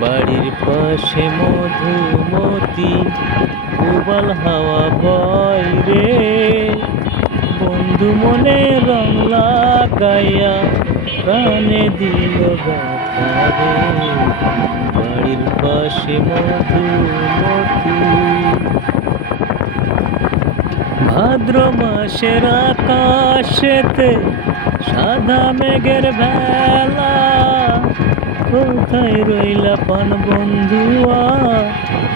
বাড়ির পাশে মধুমতি উবাল হাওয়া বয় রে, বন্ধু মনে রং লাগাইয়া প্রাণে দিল ব্যথা রে। বাড়ির পাশে মধুমতি। ভাদ্র মাসের আকাশেতে সাদা মেঘের ভেলা, কোথায় রইলা পান বন্ধুয়া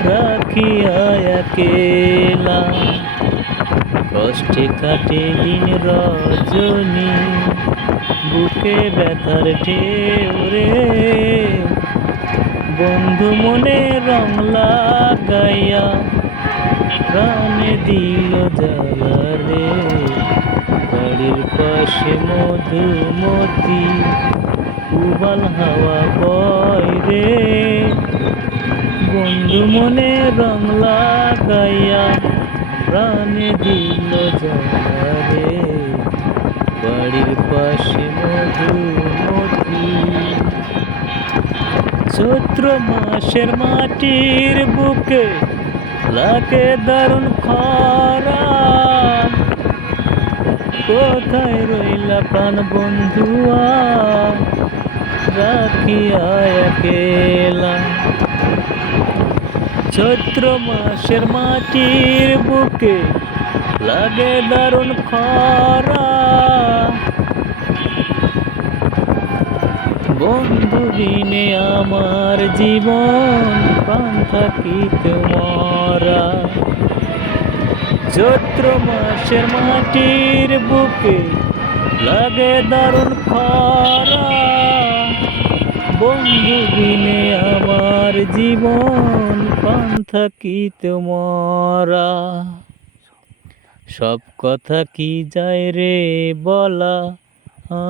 রাখিয়া একেলা। কষ্টে কাটে দিন রজনী, বুকে ব্যথার ঢেউ রে, বন্ধু মনে রং লাগাইয়া প্রাণে দিল জ্বালা রে। বাড়ির পাশে মধুমতি উবাল হাওয়া বয় রে, বন্ধু মনে রং লাগাইয়া প্রাণে দিল জ্বালা রে। বাড়ির পাশে মধুমতি। চৈত্র মাসের মাটির বুকে লাগে দারুণ খরা, কোথায় রইলা প্রাণ বন্ধুয়া রাখিয়া একেলা। চৈত্র মাসের মাটির বুকে লাগে দারুণ খরা, বন্ধু বিনে আমার জীবন প্রাণ থাকিতে মরা। চৈত্র মাসের মাটির বুকে লাগে দারুণ খরা, বন্ধু বিনে আমার জীবন প্রাণ থাকিতে মরা। সব কথা কি যায় রে বলা,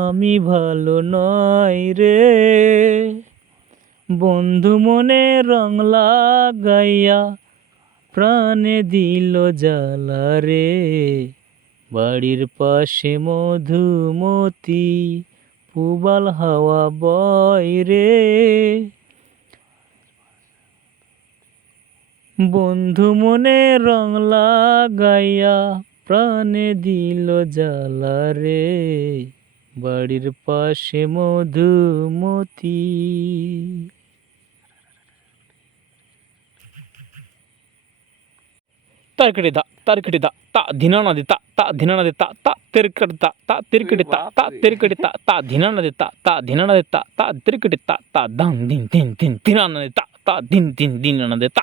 আমি ভালো নই রে, বন্ধু মনে রং লাগাইয়া প্রাণে দিল জ্বালা রে। বাড়ির পাশে মধুমতি উবাল হাওয়া বয় রে, বন্ধু মনে রং লাগাইয়া প্রাণে দিল জ্বালা রে। বাড়ির পাশে মধুমতি। তারকেটে দা তারকেটে দা তা ধিনানা দে তা ধিনানা দে তা তেরকেটে তা তেরকেটে তা তেরকেটে তা ধিনানা দে তা ধিনানা দে তা তেরকেটে তা ধান দিন দিন দিন ধিনানা দে তা দিন দিন দিনানা দে তা।